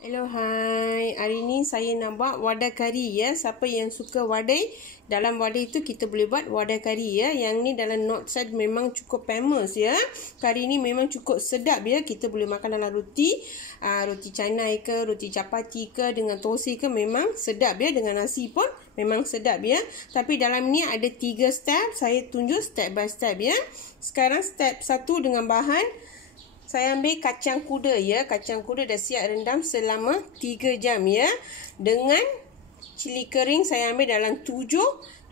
Hello, hai. Hari ni saya nak buat wadah kari ya. Siapa yang suka wadai, dalam wadah itu kita boleh buat wadah kari ya. Yang ni dalam North Side memang cukup famous ya. Kari ni memang cukup sedap ya. Kita boleh makan dalam roti, roti canai ke, roti chapati ke, dengan tosi ke, memang sedap ya. Dengan nasi pun memang sedap ya. Tapi dalam ni ada 3 step. Saya tunjuk step by step ya. Sekarang step 1 dengan bahan. Saya ambil kacang kuda ya. Kacang kuda dah siap rendam selama 3 jam ya. Dengan cili kering saya ambil dalam 7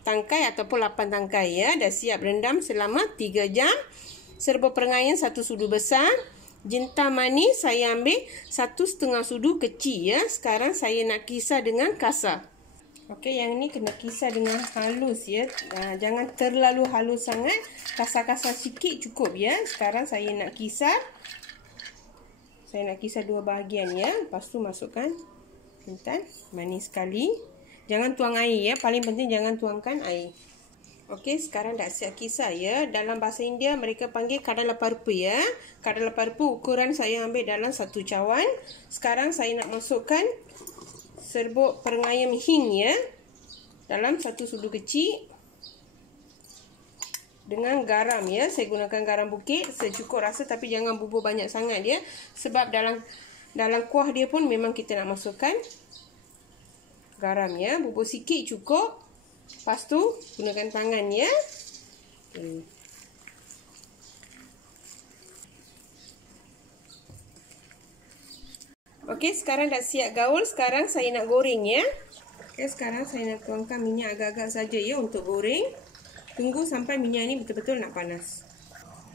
tangkai ataupun 8 tangkai ya. Dah siap rendam selama 3 jam. Serbuk pengaian 1 sudu besar. Jintan manis saya ambil 1,5 sudu kecil ya. Sekarang saya nak kisar dengan kasar. Okey, yang ni kena kisar dengan halus ya. Jangan terlalu halus sangat. Kasar-kasar sikit cukup ya. Sekarang saya nak kisar. Saya nak kisar 2 bahagian ya. Lepas tu masukkan jintan manis sekali. Jangan tuang air ya. Paling penting jangan tuangkan air. Okey, sekarang dah siap kisar ya. Dalam bahasa India mereka panggil kadala parpu ya. Kadala parpu ukuran saya ambil dalam 1 cawan. Sekarang saya nak masukkan serbuk pengayam hing ya. Dalam 1 sudu kecil. Dengan garam ya. Saya gunakan garam bukit secukup rasa, tapi jangan bubur banyak sangat ya. Sebab dalam kuah dia pun memang kita nak masukkan garam ya. Bubur sikit cukup. Lepas tu gunakan tangan ya. Okey, sekarang dah siap gaul. Sekarang saya nak goreng ya. Okey, sekarang saya nak tuangkan minyak agak-agak saja ya untuk goreng. Tunggu sampai minyak ni betul-betul nak panas.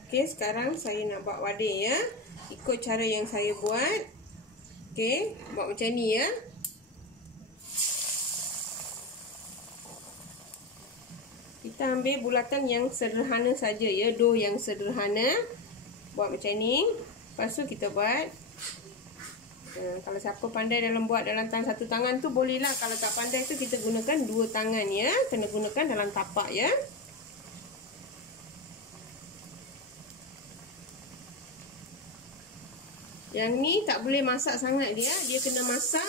Okey, sekarang saya nak buat wadah ya. Ikut cara yang saya buat. Okey, buat macam ni ya. Kita ambil bulatan yang sederhana saja ya. Dough yang sederhana. Buat macam ni. Lepas tu kita buat. Kalau siapa pandai dalam buat dalam satu tangan tu bolehlah. Kalau tak pandai tu kita gunakan 2 tangan ya. Kena gunakan dalam tapak ya. Yang ni tak boleh masak sangat dia. Dia kena masak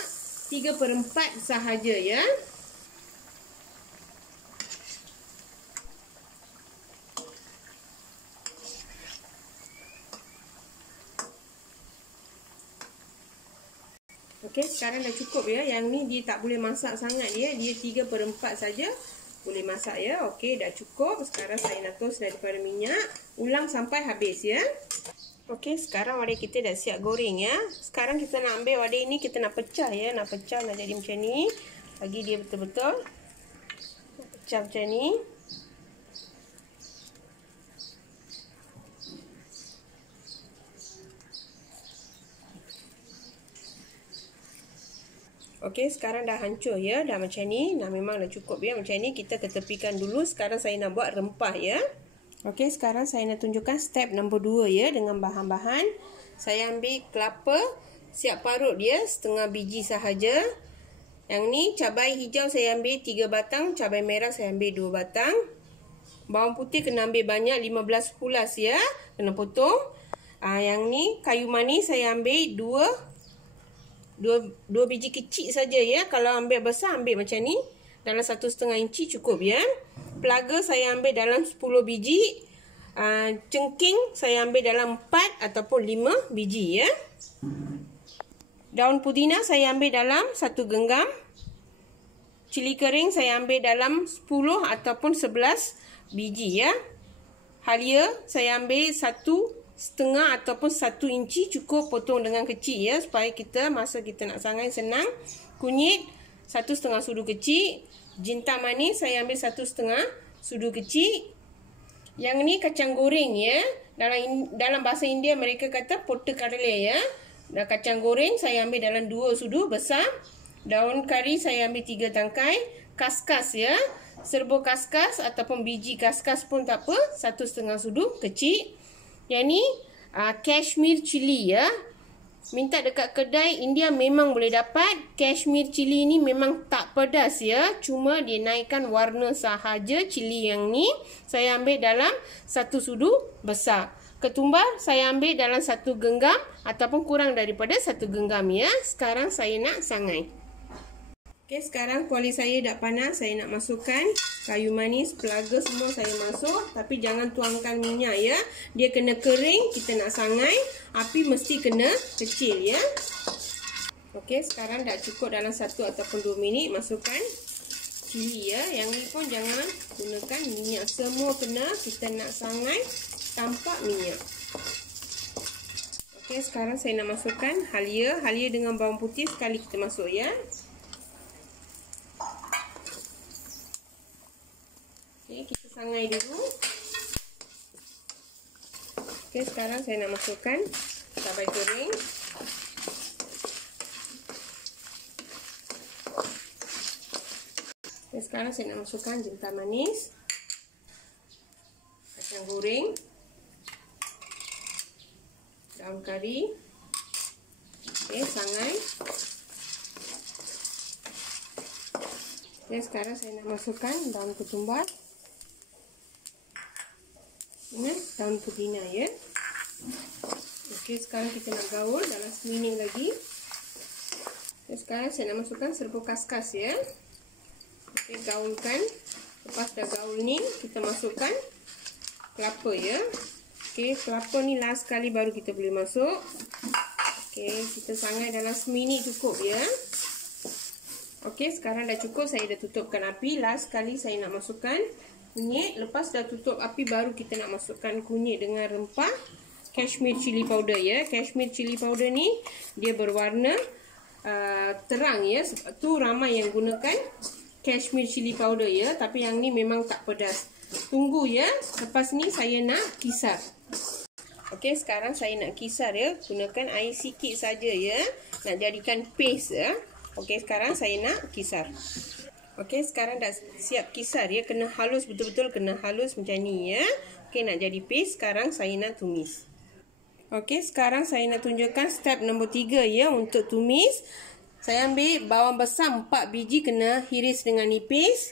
3/4 sahaja ya. Okey, sekarang dah cukup ya. Yang ni dia tak boleh masak sangat dia. Dia 3/4 saja boleh masak ya. Okey, dah cukup. Sekarang saya nak tos daripada minyak. Ulang sampai habis ya. Okey, sekarang wadah kita dah siap goreng ya. Sekarang kita nak ambil wadah ini, kita nak pecah ya. Nak pecah, nak jadi macam ni. Bagi dia betul-betul. Nak pecah macam ni. Okey, sekarang dah hancur ya. Dah macam ni. Dah memang dah cukup ya. Macam ni kita ketepikan dulu. Sekarang saya nak buat rempah ya. Okey, sekarang saya nak tunjukkan step nombor 2 ya. Dengan bahan-bahan. Saya ambil kelapa. Siap parut dia. Setengah biji sahaja. Yang ni cabai hijau saya ambil 3 batang. Cabai merah saya ambil 2 batang. Bawang putih kena ambil banyak. 15 pulas ya. Kena potong. Yang ni kayu manis saya ambil 2 biji kecil saja ya. Kalau ambil besar ambil macam ni. Dalam 1,5 inci cukup ya. Pelaga saya ambil dalam 10 biji. Cengking saya ambil dalam 4 ataupun 5 biji ya. Daun pudina saya ambil dalam 1 genggam. Cili kering saya ambil dalam 10 ataupun 11 biji ya. Halia saya ambil 1,5 ataupun 1 inci cukup, potong dengan kecil ya. Supaya kita masa kita nak sangai senang. Kunyit 1,5 sudu kecil. Jintan manis saya ambil 1,5 sudu kecil. Yang ni kacang goreng ya. Dalam bahasa India mereka kata potta kadale ya. Dan kacang goreng saya ambil dalam 2 sudu besar. Daun kari saya ambil 3 tangkai. Kaskas ya. Serbuk kaskas ataupun biji kaskas pun tak apa. 1,5 sudu kecil. Yang ni cashmere chili ya. Minta dekat kedai India memang boleh dapat. Cashmere chili ni memang tak pedas ya. Cuma dia naikkan warna sahaja. Chili yang ni saya ambil dalam 1 sudu besar. ketumbar saya ambil dalam 1 genggam ataupun kurang daripada 1 genggam ya. Sekarang saya nak sangai. Okey, sekarang kuali saya dah panas. Saya nak masukkan kayu manis, pelaga semua saya masuk. Tapi jangan tuangkan minyak ya. Dia kena kering, kita nak sangai. Api mesti kena kecil ya. Okey, sekarang dah cukup dalam 1 ataupun 2 minit. Masukkan cili ya. Yang ni pun jangan gunakan minyak. Semua kena, kita nak sangai tanpa minyak. Okey, sekarang saya nak masukkan halia. Halia dengan bawang putih sekali kita masuk ya. Okey, kita sangai dulu. Okey, sekarang saya nak masukkan cabai kering. Okey, sekarang saya nak masukkan jintan manis, kacang goreng, daun kari. Okey, sangai. Okey, sekarang saya nak masukkan daun ketumbar. Ini daun pudina ya. Okey, sekarang kita nak gaul dalam seminit lagi. Okey, sekarang saya nak masukkan serbuk kaskas ya. Okey, gaulkan. Lepas dah gaul ni, kita masukkan kelapa ya. Okey, kelapa ni last sekali baru kita boleh masuk. Okey, kita sangai dalam seminit cukup ya. Okey, sekarang dah cukup. Saya dah tutupkan api. Last sekali saya nak masukkan kunyit. Lepas dah tutup api, baru kita nak masukkan kunyit dengan rempah cashmere chili powder ya. Cashmere chili powder ni dia berwarna terang ya. Sebab tu ramai yang gunakan cashmere chili powder ya. Tapi yang ni memang tak pedas. Tunggu ya. Lepas ni saya nak kisar. Okey, sekarang saya nak kisar ya. Gunakan air sikit saja ya. Nak jadikan paste ya. Okey, sekarang saya nak kisar. Okey, sekarang dah siap kisar ya. Kena halus, betul-betul kena halus macam ni ya. Okey, nak jadi paste. Sekarang saya nak tumis. Okey, sekarang saya nak tunjukkan step nombor 3 ya. Untuk tumis, saya ambil bawang besar 4 biji, kena hiris dengan nipis.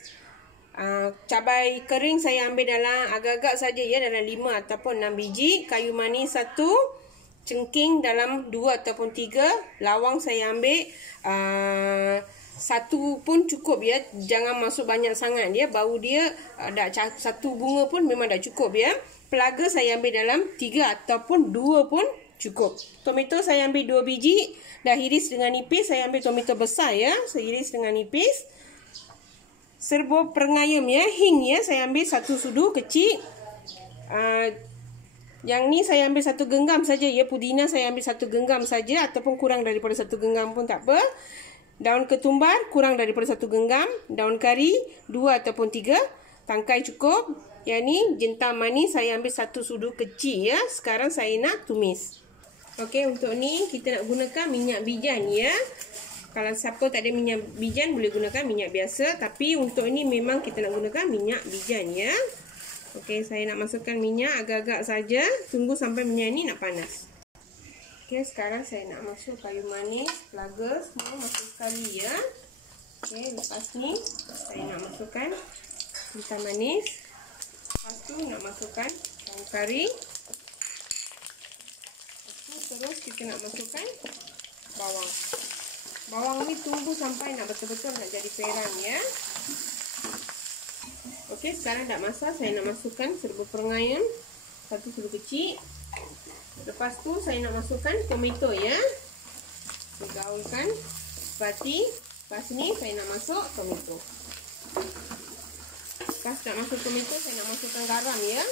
Cabai kering saya ambil dalam agak-agak saja ya, dalam 5 ataupun 6 biji. Kayu manis 1, cengking dalam 2 ataupun 3. Lawang saya ambil 1 pun cukup ya. Jangan masuk banyak sangat ya. Bau dia dah 1 bunga pun memang dah cukup ya. Pelaga saya ambil dalam 3 ataupun 2 pun cukup. Tomato saya ambil 2 biji. Dah iris dengan nipis. Saya ambil tomato besar ya. Saya iris dengan nipis. Serbuk perengayam ya. Hing ya. Saya ambil 1 sudu kecil. Yang ni saya ambil 1 genggam saja ya. Pudina saya ambil 1 genggam saja. Ataupun kurang daripada 1 genggam pun tak apa. Daun ketumbar kurang daripada 1 genggam. Daun kari 2 ataupun 3. Tangkai cukup. Yang ni jintan manis saya ambil 1 sudu kecil ya. Sekarang saya nak tumis. Okey, untuk ni kita nak gunakan minyak bijan ya. Kalau siapa tak ada minyak bijan, boleh gunakan minyak biasa. Tapi untuk ni memang kita nak gunakan minyak bijan ya. Okey, saya nak masukkan minyak agak-agak saja. Tunggu sampai minyak ni nak panas. Okey, sekarang saya nak masuk kayu manis, pelaga, semua masuk sekali ya. Okey, lepas ni saya nak masukkan jintan manis. Lepas tu nak masukkan daun kari. Lepas tu terus kita nak masukkan bawang. Bawang ni tunggu sampai nak betul-betul nak jadi perang ya. Okey, sekarang dah masak. Saya nak masukkan serbuk perengayam 1 sudu kecil. Lepas tu saya nak masukkan tomato ya. Gaulkan sepati. Lepas ni saya nak masuk tomato. Lepas nak masuk tomato, saya nak masukkan garam ya.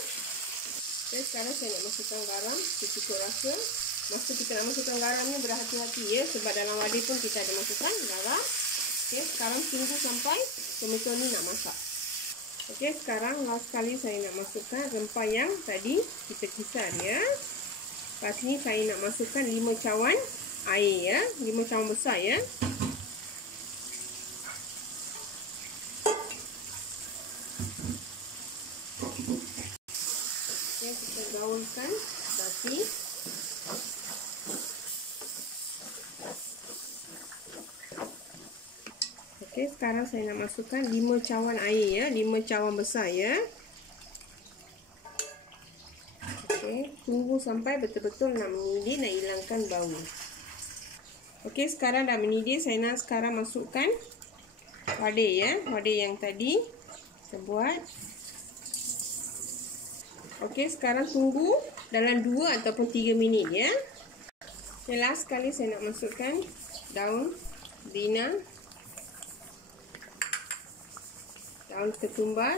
Okay, sekarang saya nak masukkan garam secukup rasa. Masa kita nak masukkan garamnya berhati-hati ya. Sebab dalam wadah pun kita ada masukkan garam. Okay, sekarang tunggu sampai tomato ni nak masak. Okey, sekarang last sekali saya nak masukkan rempah yang tadi kita kisar ya. Lepas ni saya nak masukkan 5 cawan air ya. 5 cawan besar ya. Okey, kita gaulkan basi. Okey, sekarang saya nak masukkan 5 cawan air ya, 5 cawan besar ya. Okey, tunggu sampai betul-betul nak mendidih, nak hilangkan bau. Okey, sekarang dah mendidih. Saya nak sekarang masukkan wadih ya. Wadih yang tadi kita buat. Okey, sekarang tunggu dalam 2 ataupun 3 minit ya. Okay, last sekali saya nak masukkan daun bina, daun ketumbar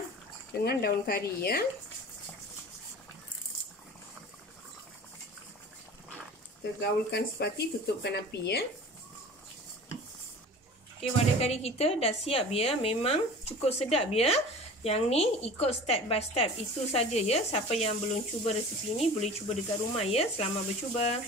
dengan daun kari ya. Tergaulkan sepati, tutupkan api ya. Okey, wadah kari kita dah siap ya. Memang cukup sedap ya. Yang ni ikut step by step. Itu saja ya. Siapa yang belum cuba resipi ni boleh cuba dekat rumah ya. Selamat bercuba.